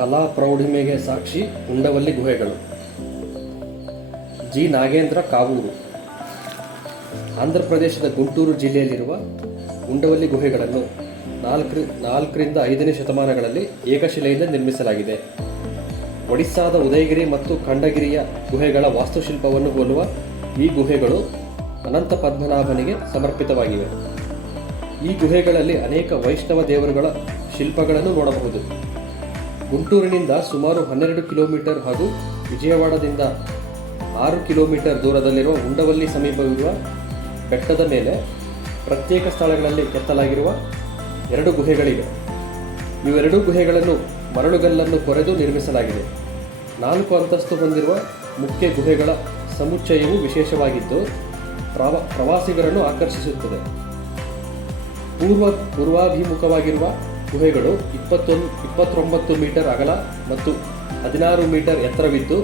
ಕಲಾ ಪ್ರೌಢಿಮೆಗೆ ಸಾಕ್ಷಿ ಉಂಡವಲ್ಲಿ ಗುಹೆಗಳು. ಜಿ. ನಾಗೇಂದ್ರ ಕಾವೂರು. ಆಂಧ್ರ ಪ್ರದೇಶದ ಗುಂಟೂರು ಜಿಲ್ಲೆಯಲ್ಲಿರುವ ಉಂಡವಲ್ಲಿ ಗುಹೆಗಳನ್ನು 4ರಿಂದ 5ನೇ ಶತಮಾನಗಳಲ್ಲಿ ಏಕಶಿಲೆಯಿಂದ ನಿರ್ಮಿಸಲಾಗಿದೆ. ಒಡಿಸ್ಸಾದ ಉದಯಗಿರಿ ಮತ್ತು ಖಂಡಗಿರಿಯ ಗುಹೆಗಳ ವಾಸ್ತುಶಿಲ್ಪವನ್ನು ಹೋಲುವ ಈ ಗುಹೆಗಳು ಅನಂತ ಪದ್ಮನಾಭನಿಗೆ ಸಮರ್ಪಿತವಾಗಿವೆ. ಈ ಗುಹೆಗಳಲ್ಲಿ ಅನೇಕ ವೈಷ್ಣವ ದೇವರುಗಳ ಶಿಲ್ಪಗಳನ್ನು ನೋಡಬಹುದು. ಗುಂಟೂರಿನಿಂದ ಸುಮಾರು 12 ಕಿಲೋಮೀಟರ್ ಹಾಗೂ ವಿಜಯವಾಡದಿಂದ 6 ಕಿಲೋಮೀಟರ್ ದೂರದಲ್ಲಿರುವ ಉಂಡವಲ್ಲಿ ಸಮೀಪವಿರುವ ಬೆಟ್ಟದ ಮೇಲೆ ಪ್ರತ್ಯೇಕ ಸ್ಥಳಗಳಲ್ಲಿ ಕೆತ್ತಲಾಗಿರುವ 2 ಗುಹೆಗಳಿವೆ. ಇವೆರಡೂ ಗುಹೆಗಳನ್ನು ಮರಳುಗಲ್ಲನ್ನು ಕೊರೆದು ನಿರ್ಮಿಸಲಾಗಿದೆ. 4 ಅಂತಸ್ತು ಹೊಂದಿರುವ ಮುಖ್ಯ ಗುಹೆಗಳ ಸಮುಚ್ಚಯವು ವಿಶೇಷವಾಗಿದ್ದು ಪ್ರವಾಸಿಗರನ್ನು ಆಕರ್ಷಿಸುತ್ತದೆ. ಪೂರ್ವಾಭಿಮುಖವಾಗಿರುವ ಗುಹೆಗಳು 29 ಮೀಟರ್ ಅಗಲ ಮತ್ತು 16 ಮೀಟರ್ ಎತ್ತರವಿದ್ದು,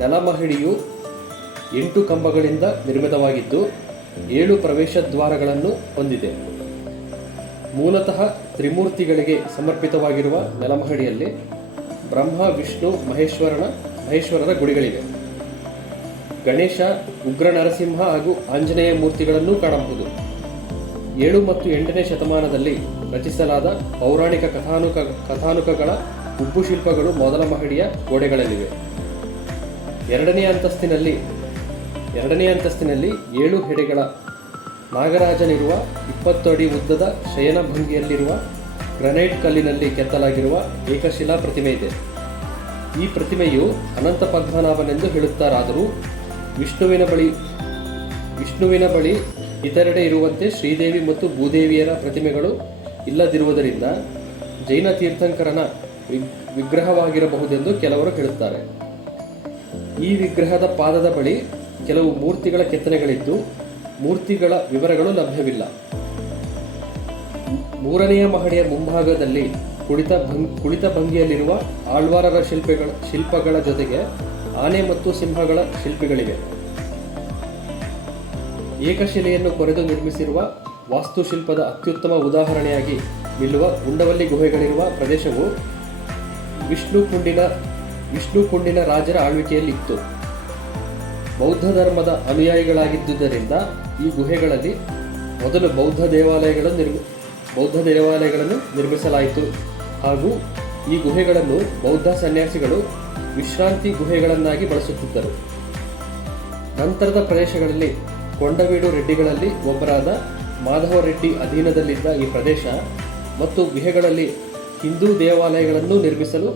ನೆಲಮಹಡಿಯು 8 ಕಂಬಗಳಿಂದ ನಿರ್ಮಿತವಾಗಿದ್ದು 7 ಪ್ರವೇಶ ದ್ವಾರಗಳನ್ನು ಹೊಂದಿದೆ. ಮೂಲತಃ ತ್ರಿಮೂರ್ತಿಗಳಿಗೆ ಸಮರ್ಪಿತವಾಗಿರುವ ನೆಲಮಹಡಿಯಲ್ಲಿ ಬ್ರಹ್ಮ, ವಿಷ್ಣು, ಮಹೇಶ್ವರರ ಗುಡಿಗಳಿವೆ. ಗಣೇಶ, ಉಗ್ರ ನರಸಿಂಹ ಹಾಗೂ ಆಂಜನೇಯ ಮೂರ್ತಿಗಳನ್ನೂ ಕಾಣಬಹುದು. 7 ಮತ್ತು 8ನೇ ಶತಮಾನದಲ್ಲಿ ರಚಿಸಲಾದ ಪೌರಾಣಿಕ ಕಥಾನುಕಗಳ ಉಬ್ಬು ಶಿಲ್ಪಗಳು ಮೊದಲ ಮಹಡಿಯ ಗೋಡೆಗಳಲ್ಲಿವೆ. ಎರಡನೇ ಅಂತಸ್ತಿನಲ್ಲಿ 7 ಹೆಡೆಗಳ ನಾಗರಾಜನಿರುವ 20 ಅಡಿ ಉದ್ದದ ಶಯನ ಭಂಗಿಯಲ್ಲಿರುವ ಗ್ರನೈಟ್ ಕಲ್ಲಿನಲ್ಲಿ ಕೆತ್ತಲಾಗಿರುವ ಏಕಶಿಲಾ ಪ್ರತಿಮೆ ಇದೆ. ಈ ಪ್ರತಿಮೆಯು ಅನಂತ ಪದ್ಮನಾಭನೆಂದು ಹೇಳುತ್ತಾರಾದರೂ ವಿಷ್ಣುವಿನ ಬಳಿ ಇತರೆಡೆ ಇರುವಂತೆ ಶ್ರೀದೇವಿ ಮತ್ತು ಭೂದೇವಿಯರ ಪ್ರತಿಮೆಗಳು ಇಲ್ಲದಿರುವುದರಿಂದ ಜೈನ ತೀರ್ಥಂಕರನ ವಿಗ್ರಹವಾಗಿರಬಹುದೆಂದು ಕೆಲವರು ಹೇಳುತ್ತಾರೆ. ಈ ವಿಗ್ರಹದ ಪಾದದ ಬಳಿ ಕೆಲವು ಮೂರ್ತಿಗಳ ಕೆತ್ತನೆಗಳಿದ್ದು ಮೂರ್ತಿಗಳ ವಿವರಗಳು ಲಭ್ಯವಿಲ್ಲ. 3ನೆಯ ಮಹಡಿಯ ಮುಂಭಾಗದಲ್ಲಿ ಕುಳಿತ ಭಂಗಿಯಲ್ಲಿರುವ ಆಳ್ವಾರರ ಶಿಲ್ಪಗಳ ಜೊತೆಗೆ ಆನೆ ಮತ್ತು ಸಿಂಹಗಳ ಶಿಲ್ಪಗಳಿವೆ. ಏಕಶಿಲೆಯನ್ನು ಕೊರೆದು ನಿರ್ಮಿಸಿರುವ ವಾಸ್ತುಶಿಲ್ಪದ ಅತ್ಯುತ್ತಮ ಉದಾಹರಣೆಯಾಗಿ ನಿಲ್ಲುವ ಉಂಡವಲ್ಲಿ ಗುಹೆಗಳಿರುವ ಪ್ರದೇಶವು ವಿಷ್ಣುಕುಂಡಿನ ರಾಜರ ಆಳ್ವಿಕೆಯಲ್ಲಿತ್ತು. ಬೌದ್ಧ ಧರ್ಮದ ಅನುಯಾಯಿಗಳಾಗಿದ್ದುದರಿಂದ ಈ ಗುಹೆಗಳಲ್ಲಿ ಮೊದಲು ಬೌದ್ಧ ದೇವಾಲಯಗಳನ್ನು ನಿರ್ಮಿಸಲಾಯಿತು ಹಾಗೂ ಈ ಗುಹೆಗಳನ್ನು ಬೌದ್ಧ ಸನ್ಯಾಸಿಗಳು ವಿಶ್ರಾಂತಿ ಗುಹೆಗಳನ್ನಾಗಿ ಬಳಸುತ್ತಿದ್ದರು. ನಂತರದ ಪ್ರದೇಶಗಳಲ್ಲಿ ಕೊಂಡವೀಡು ರೆಡ್ಡಿಗಳಲ್ಲಿ ಒಬ್ಬರಾದ ಮಾಧವ ರೆಡ್ಡಿ ಅಧೀನದಲ್ಲಿದ್ದ ಈ ಪ್ರದೇಶ ಮತ್ತು ಗುಹೆಗಳಲ್ಲಿ ಹಿಂದೂ ದೇವಾಲಯಗಳನ್ನು ನಿರ್ಮಿಸಲು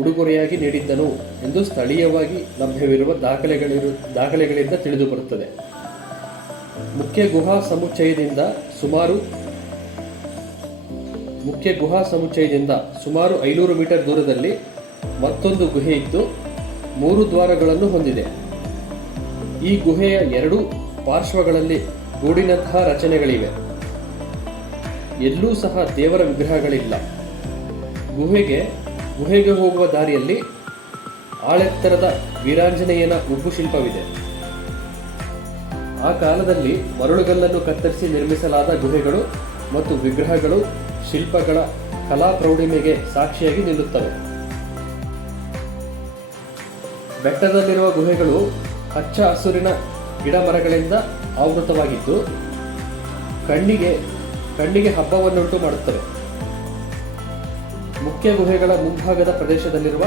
ಉಡುಗೊರೆಯಾಗಿ ನೀಡಿದ್ದನು ಎಂದು ಸ್ಥಳೀಯವಾಗಿ ಲಭ್ಯವಿರುವ ದಾಖಲೆಗಳಿಂದ ತಿಳಿದುಬರುತ್ತದೆ. ಮುಖ್ಯ ಗುಹಾ ಸಮುಚ್ಚಯದಿಂದ ಸುಮಾರು 500 ಮೀಟರ್ ದೂರದಲ್ಲಿ ಮತ್ತೊಂದು ಗುಹೆ ಇದ್ದು 3 ದ್ವಾರಗಳನ್ನು ಹೊಂದಿದೆ. ಈ ಗುಹೆಯ 2 ಪಾರ್ಶ್ವಗಳಲ್ಲಿ ಗೂಡಿನಂತಹ ರಚನೆಗಳಿವೆ. ಎಲ್ಲೂ ಸಹ ದೇವರ ವಿಗ್ರಹಗಳಿಲ್ಲ. ಗುಹೆಗೆ ಹೋಗುವ ದಾರಿಯಲ್ಲಿ ಆಳೆತ್ತರದ ವೀರಾಂಜನೇಯನ ಉಬ್ಬು ಶಿಲ್ಪವಿದೆ. ಆ ಕಾಲದಲ್ಲಿ ಮರಳುಗಲ್ಲನ್ನು ಕತ್ತರಿಸಿ ನಿರ್ಮಿಸಲಾದ ಗುಹೆಗಳು ಮತ್ತು ವಿಗ್ರಹಗಳು ಶಿಲ್ಪಗಳ ಕಲಾ ಪ್ರೌಢಿಮೆಗೆ ಸಾಕ್ಷಿಯಾಗಿ ನಿಲ್ಲುತ್ತವೆ. ಬೆಟ್ಟದಲ್ಲಿರುವ ಗುಹೆಗಳು ಹಚ್ಚ ಹಸುರಿನ ಗಿಡ ಮರಗಳಿಂದ ಆವೃತವಾಗಿದ್ದು ಕಣ್ಣಿಗೆ ಹಬ್ಬವನ್ನುಂಟು ಮಾಡುತ್ತವೆ. ಮುಖ್ಯ ಗುಹೆಗಳ ಮುಂಭಾಗದ ಪ್ರದೇಶದಲ್ಲಿರುವ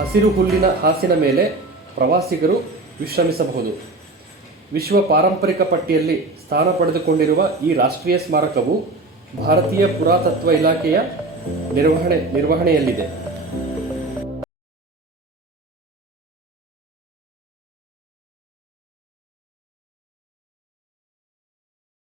ಹಸಿರು ಹುಲ್ಲಿನ ಹಾಸಿನ ಮೇಲೆ ಪ್ರವಾಸಿಗರು ವಿಶ್ರಮಿಸಬಹುದು. ವಿಶ್ವ ಪಾರಂಪರಿಕ ಪಟ್ಟಿಯಲ್ಲಿ ಸ್ಥಾನ ಪಡೆದುಕೊಂಡಿರುವ ಈ ರಾಷ್ಟ್ರೀಯ ಸ್ಮಾರಕವು ಭಾರತೀಯ ಪುರಾತತ್ವ ಇಲಾಖೆಯ ನಿರ್ವಹಣೆಯಲ್ಲಿದೆ.